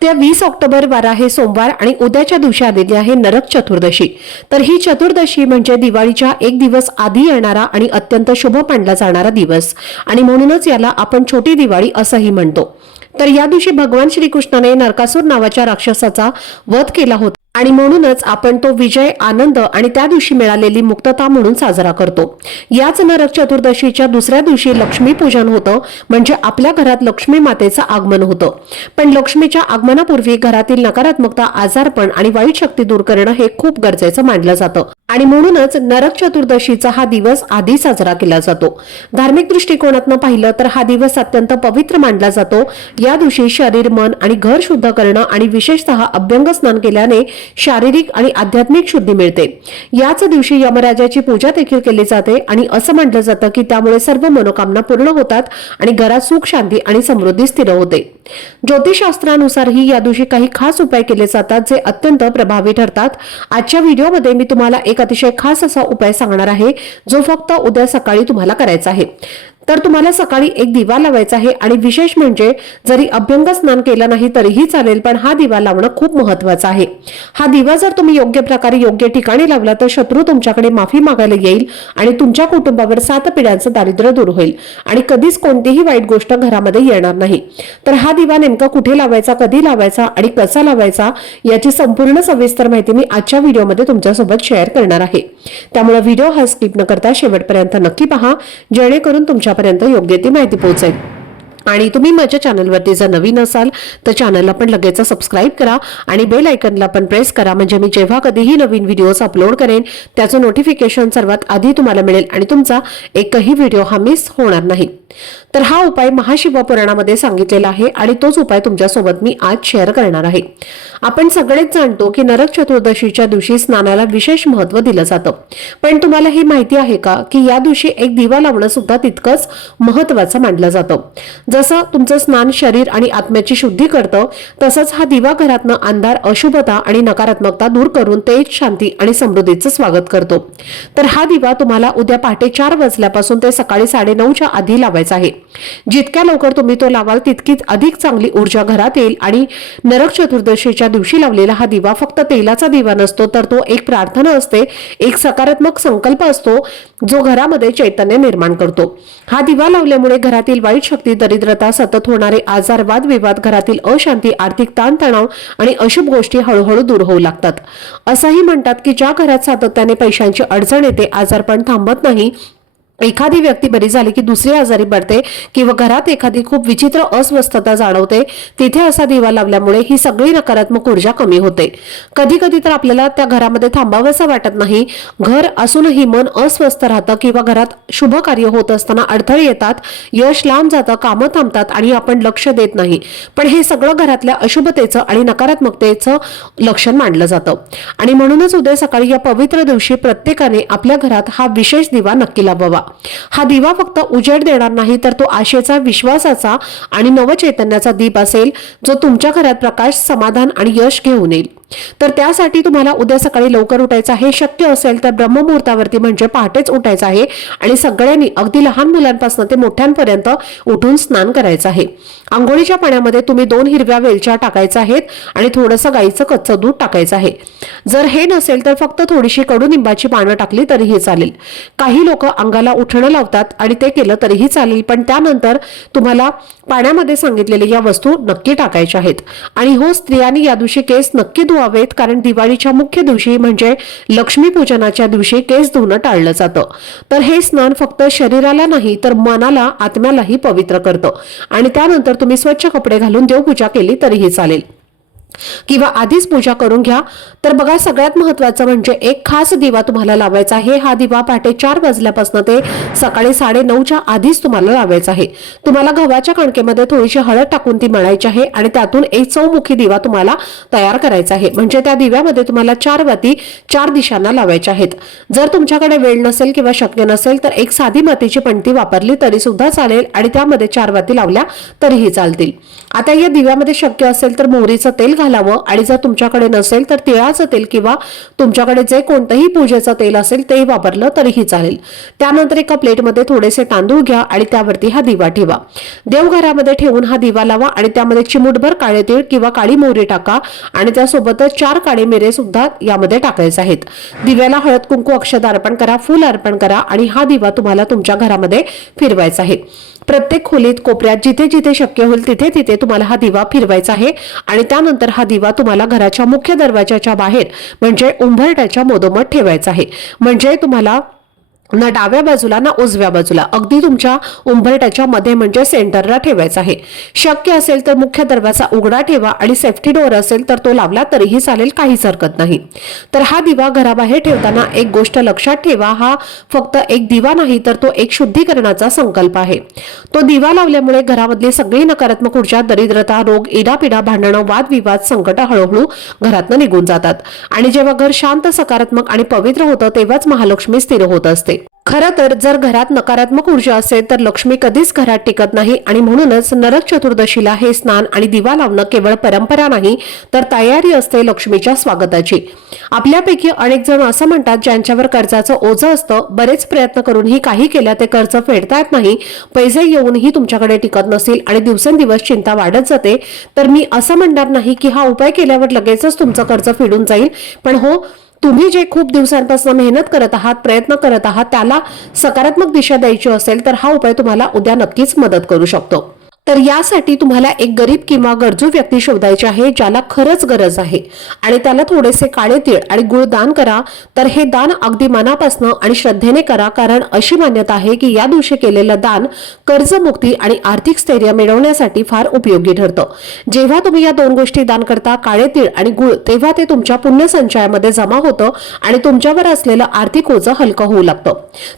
त्या वीस ऑक्टोबर वार आहे सोमवार आणि उद्याच्या दिवशी आलेली आहे नरक चतुर्दशी. तर ही चतुर्दशी म्हणजे दिवाळीच्या एक दिवस आधी येणारा आणि अत्यंत शुभ मानला जाणारा दिवस. आणि म्हणूनच याला आपण छोटी दिवाळी असंही म्हणतो. तर या दिवशी भगवान श्रीकृष्णाने नरकासूर नावाच्या राक्षसाचा वध केला होता. आणि म्हणूनच आपण तो विजय आनंद आणि त्या दिवशी मिळालेली मुक्तता म्हणून साजरा करतो. याच नरक चतुर्दशीच्या दुसऱ्या दिवशी लक्ष्मी पूजन होतं म्हणजे आपल्या घरात लक्ष्मी मातेचं आगमन होतं. पण लक्ष्मीच्या आगमनापूर्वी घरातील नकारात्मकता आजारपण आणि वाईट शक्ती दूर करणं हे खूप गरजेचं मानलं जातं. आणि म्हणूनच नरक चतुर्दशीचा हा दिवस आधी साजरा केला जातो. धार्मिक दृष्टिकोनातनं पाहिलं तर हा दिवस अत्यंत पवित्र मानला जातो. या दिवशी शरीर मन आणि घर शुद्ध करणं आणि विशेषतः अभ्यंग स्नान केल्याने शारीरिक आणि आध्यात्मिक शुद्धी मिळते. याच दिवशी यमराजाची पूजा देखील केली जाते आणि असं म्हटलं जातं की त्यामुळे सर्व मनोकामना पूर्ण होतात आणि घरात सुख शांती आणि समृद्धी स्थिर होते. ज्योतिषशास्त्रानुसारही या दिवशी काही खास उपाय केले जातात जे अत्यंत प्रभावी ठरतात. आजच्या व्हिडिओमध्ये मी तुम्हाला एक अतिशय खास असा उपाय सांगणार आहे जो फक्त उद्या सकाळी तुम्हाला करायचा आहे. तर तुम्हाला सकाळी एक दिवा लावायचा आहे आणि विशेष म्हणजे जरी अभ्यंग स्नान केलं नाही तरीही चालेल पण हा दिवा लावणं खूप महत्वाचं आहे. हा दिवा जर तुम्ही योग्य प्रकारे योग्य ठिकाणी लावला तर शत्रू तुमच्याकडे माफी मागायला येईल आणि तुमच्या कुटुंबावर सात पिढ्यांचं दारिद्र्य दूर होईल आणि कधीच कोणतीही वाईट गोष्ट घरामध्ये येणार नाही. तर हा दिवा नेमका कुठे लावायचा कधी लावायचा आणि कसा लावायचा याची संपूर्ण सविस्तर माहिती मी आजच्या व्हिडिओमध्ये तुमच्यासोबत शेअर करणार आहे. त्यामुळे व्हिडिओ हा स्किप न करता शेवटपर्यंत नक्की पहा जेणेकरून तुमच्या तुमच्यापर्यंत योग्य ती माहिती पोहोचेल. आणि तुम्ही माझ्या चॅनलवरती जर नवीन असाल तर चॅनलला पण लगेच सबस्क्राईब करा आणि बेल आयकनला पण प्रेस करा. म्हणजे मी जेव्हा कधीही नवीन व्हिडिओज अपलोड करेन त्याचं नोटिफिकेशन सर्वात आधी तुम्हाला मिळेल आणि तुमचा एकही व्हिडिओ हा मिस होणार नाही. तर हा उपाय महाशिवपुराणामध्ये सांगितलेला आहे आणि तोच उपाय तुमच्यासोबत मी आज शेअर करणार आहे. आपण सगळेच जाणतो की नरक चतुर्दशीच्या दिवशी स्नानाला विशेष महत्त्व दिलं जातं. पण तुम्हाला हे माहिती आहे का की या दिवशी एक दिवा लावणं सुद्धा तितकंच महत्वाचं मानलं जातं. जसं तुमचं स्नान शरीर आणि आत्म्याची शुद्धी करतं तसंच हा दिवा घरातनं अंधार अशुभता आणि नकारात्मकता दूर करून तेज शांती आणि समृद्धीचं स्वागत करतो. तर हा दिवा तुम्हाला उद्या पहाटे चार वाजल्यापासून ते सकाळी साडेनऊच्या आधी लावायचा आहे. जितक्या लवकर तुम्ही तो लावाल तितकीच अधिक चांगली ऊर्जा घरात येईल आणि नरक चतुर्दशीच्या दिवशी लावलेला हा दिवा फक्त तेलाचा दिवा नसतो तर तो एक प्रार्थना असते एक सकारात्मक संकल्प असतो जो घरामध्ये चैतन्य निर्माण करतो. हा दिवा लावल्यामुळे घरातील वाईट शक्ती दरिद्रता सतत होणारे आजार वादविवाद घरातील अशांती आर्थिक ताणतणाव आणि अशुभ गोष्टी हळूहळू दूर होऊ लागतात. असंही म्हणतात की ज्या घरात सातत्याने पैशांची अडचण येते आजारपण थांबत नाही एखादी व्यक्ती बरी झाली की दुसरी आजारी पडते किंवा घरात एखादी खूप विचित्र अस्वस्थता जाणवते तिथे असा दिवा लावल्यामुळे ही सगळी नकारात्मक ऊर्जा कमी होते. कधी कधी तर आपल्याला त्या घरामध्ये थांबावंसं वाटत नाही. घर असूनही मन अस्वस्थ राहतं किंवा घरात शुभ कार्य होत असताना अडथळे येतात यश लांब जातं कामं थांबतात आणि आपण लक्ष देत नाही. पण हे सगळं घरातल्या अशुभतेचं आणि नकारात्मकतेचं लक्षण मानलं जातं. आणि म्हणूनच उद्या सकाळी या पवित्र दिवशी प्रत्येकाने आपल्या घरात हा विशेष दिवा नक्की लावावा. हा दिवा फक्त उजेड देणार नाही तर तो आशेचा विश्वासाचा आणि नवचैतन्याचा दीप असेल जो तुमच्या घरात प्रकाश समाधान आणि यश घेऊन येईल. तर त्यासाठी तुम्हाला उद्या सकाळी लवकर उठायचं आहे. शक्य असेल तर ब्रह्ममुहूर्तावरती म्हणजे पहाटेच उठायचं आहे. आणि सगळ्यांनी अगदी लहान मुलांपासून ते मोठ्यांपर्यंत उठून स्नान करायचं आहे. आंघोळीच्या पाण्यामध्ये तुम्ही दोन हिरव्या वेलच्या टाकायच्या आहेत आणि थोडंसं गाईचं कच्चं दूध टाकायचं आहे. जर हे नसेल तर फक्त थोडीशी कडुनिंबाची पानं टाकली तरीही चालेल. काही लोक अंगाला उठणं लावतात आणि ते केलं तरीही चालेल पण त्यानंतर तुम्हाला पाण्यामध्ये सांगितलेल्या या वस्तू नक्की टाकायच्या आहेत. आणि हो स्त्रियांनी या दिवशी केस नक्की व्हावेत कारण दिवाळीच्या मुख्य दिवशी म्हणजे लक्ष्मी पूजनाच्या दिवशी केस धुणं टाळलं जातं. तर हे स्नान फक्त शरीराला नाही तर मनाला आत्म्यालाही पवित्र करतं. आणि त्यानंतर तुम्ही स्वच्छ कपडे घालून देवपूजा केली तरीही चालेल. किंवा आधीच पूजा करून घ्या. तर बघा सगळ्यात महत्वाचं म्हणजे एक खास दिवा तुम्हाला लावायचा आहे. हा दिवा पहाटे चार वाजल्यापासून ते सकाळी साडे नऊच्या आधीच तुम्हाला लावायचा आहे. तुम्हाला गव्हाच्या कणकेमध्ये थोडीशी हळद टाकून ती मळायची आहे आणि त्यातून एक चौमुखी दिवा तुम्हाला तयार करायचा आहे. म्हणजे त्या दिव्यामध्ये तुम्हाला चार वाती चार दिशांना लावायच्या आहेत. जर तुमच्याकडे वेळ नसेल किंवा शक्य नसेल तर एक साधी मातीची पणती वापरली तरी सुद्धा चालेल आणि त्यामध्ये चार वाती लावल्या तरीही चालतील. आता या दिव्यामध्ये शक्य असेल तर मोहरीचं तेल घालावं आणि जर तुमच्याकडे नसेल तर तिळाचं तेल किंवा तुमच्याकडे जे कोणतंही पूजेचं तेल असेल ते वापरलं तरीही चालेल. त्यानंतर एका प्लेटमध्ये थोडेसे तांदूळ घ्या आणि त्यावरती हा दिवा ठेवा. देवघरामध्ये ठेवून हा दिवा लावा आणि त्यामध्ये चिमूटभर काळे तीळ किंवा काळी मोहरी टाका आणि त्यासोबतच चार काळे मिरे सुद्धा यामध्ये टाकायचे आहेत. दिव्याला हळद कुंकू अक्षद अर्पण करा फुल अर्पण करा आणि हा दिवा तुम्हाला तुमच्या घरामध्ये फिरवायचा आहे. प्रत्येक खोलीत कोपऱ्यात जिथे जिथे शक्य होईल तिथे तिथे तुम्हाला हा दिवा फिरवायचा आहे आणि त्यानंतर हा दिवा तुम्हाला घराच्या मुख्य दरवाजाच्या बाहेर म्हणजे उंबरट्याच्या मधोमध ठेवायचा आहे. म्हणजे तुम्हाला ना डाव्या बाजूला ना उजव्या बाजूला. अगदी तुमच्या उंबरट्याच्या मध्ये म्हणजे सेंटरला ठेवायचा आहे. शक्य असेल तर मुख्य दरवाजा उघडा ठेवा आणि सेफ्टी डोअर असेल तर तो लावला तरीही चालेल काहीच हरकत नाही. तर हा दिवा घराबाहेर ठेवताना एक गोष्ट लक्षात ठेवा हा फक्त एक दिवा नाही तर तो एक शुद्धीकरणाचा संकल्प आहे. तो दिवा लावल्यामुळे घरामधली सगळी नकारात्मक ऊर्जा दरिद्रता रोग इडापिडा भांडणं वादविवाद संकट हळूहळू घरातनं निघून जातात. आणि जेव्हा घर शांत सकारात्मक आणि पवित्र होतं तेव्हाच महालक्ष्मी स्थिर होत असते. खरं तर जर घरात नकारात्मक ऊर्जा असेल तर लक्ष्मी कधीच घरात टिकत नाही. आणि म्हणूनच नरक चतुर्दशीला हे स्नान आणि दिवा लावणं केवळ परंपरा नाही तर तयारी असते लक्ष्मीच्या स्वागताची. आपल्यापैकी अनेक जण असं म्हणतात ज्यांच्यावर कर्जाचं ओझं असतं बरेच प्रयत्न करूनही काही केल्या ते कर्ज फेडता येत नाही. पैसे येऊनही तुमच्याकडे टिकत नसेल आणि दिवसेंदिवस चिंता वाढत जाते. तर मी असं म्हणणार नाही की हा उपाय केल्यावर लगेचच तुमचं कर्ज फेडून जाईल. पण हो तुम्ही जे खूप दिवसांपासून मेहनत करत आहात प्रयत्न करत आहात त्याला सकारात्मक दिशा द्यायची असेल तर हा उपाय तुम्हाला उद्या नक्कीच मदत करू शकतो. तर यासाठी तुम्हाला एक गरीब किंवा गरजू व्यक्ती शोधायची आहे ज्याला खरंच गरज आहे. आणि त्याला थोडेसे काळे तीळ आणि गुळ दान करा. तर हे दान अगदी मनापासनं आणि श्रद्धेने करा कारण अशी मान्यता आहे की या दिवशी केलेलं दान कर्जमुक्ती आणि आर्थिक स्थैर्य मिळवण्यासाठी फार उपयोगी ठरतं. जेव्हा तुम्ही या दोन गोष्टी दान करता काळे तीळ आणि गुळ तेव्हा ते तुमच्या पुण्यसंचयामध्ये जमा होतं आणि तुमच्यावर असलेलं आर्थिक ओझं हलकं होऊ लागतं.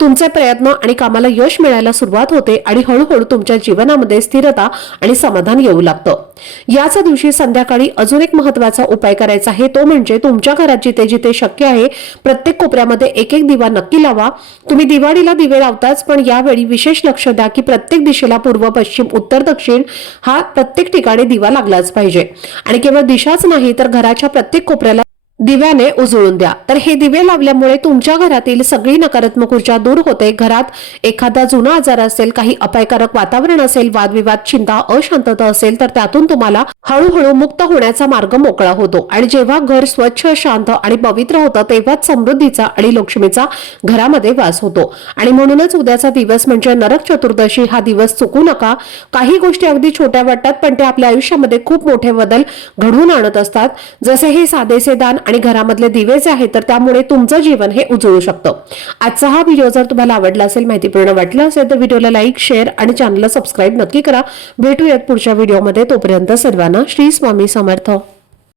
तुमचे प्रयत्न आणि कामाला यश मिळायला सुरुवात होते आणि हळूहळू तुमच्या जीवनामध्ये स्थिर शांतता आणि समाधान येऊ लागतं. याच दिवशी संध्याकाळी अजून एक महत्त्वाचा उपाय करायचा आहे तो म्हणजे तुमच्या घरात जिथे जिथे शक्य आहे प्रत्येक कोपऱ्यामध्ये एक एक दिवा नक्की लावा. तुम्ही दिवाळीला दिवे लावताच पण यावेळी विशेष लक्ष द्या की प्रत्येक दिशेला पूर्व पश्चिम उत्तर दक्षिण हा प्रत्येक ठिकाणी दिवा लागलाच पाहिजे. आणि केवळ दिशाच नाही तर घराच्या प्रत्येक कोपऱ्याला दिव्याने उजळून द्या. तर हे दिवे लावल्यामुळे तुमच्या घरातील सगळी नकारात्मक ऊर्जा दूर होते. घरात एखादा जुना आजार असेल काही अपायकारक वातावरण असेल वादविवाद चिंता अशांतता असेल तर त्यातून तुम्हाला हळूहळू मुक्त होण्याचा मार्ग मोकळा होतो. आणि जेव्हा घर स्वच्छ शांत आणि पवित्र होतं तेव्हाच समृद्धीचा आणि लक्ष्मीचा घरामध्ये वास होतो. आणि म्हणूनच उद्याचा दिवस म्हणजे नरक चतुर्दशी हा दिवस चुकू नका. काही गोष्टी अगदी छोट्या वाटतात पण ते आपल्या आयुष्यामध्ये खूप मोठे बदल घडवून आणत असतात. जसे हे साधेसे दान आणि घरामधले दिवे जे आहेत तर त्यामुळे तुमचं जीवन हे उजळू शकतं. आजचा हा व्हिडिओ जर तुम्हाला आवडला असेल माहितीपूर्ण वाटलं असेल तर व्हिडिओला लाईक शेअर आणि चॅनलला सबस्क्राईब नक्की करा. भेटूयात पुढच्या व्हिडिओमध्ये तोपर्यंत सर्वांना श्री स्वामी समर्थ.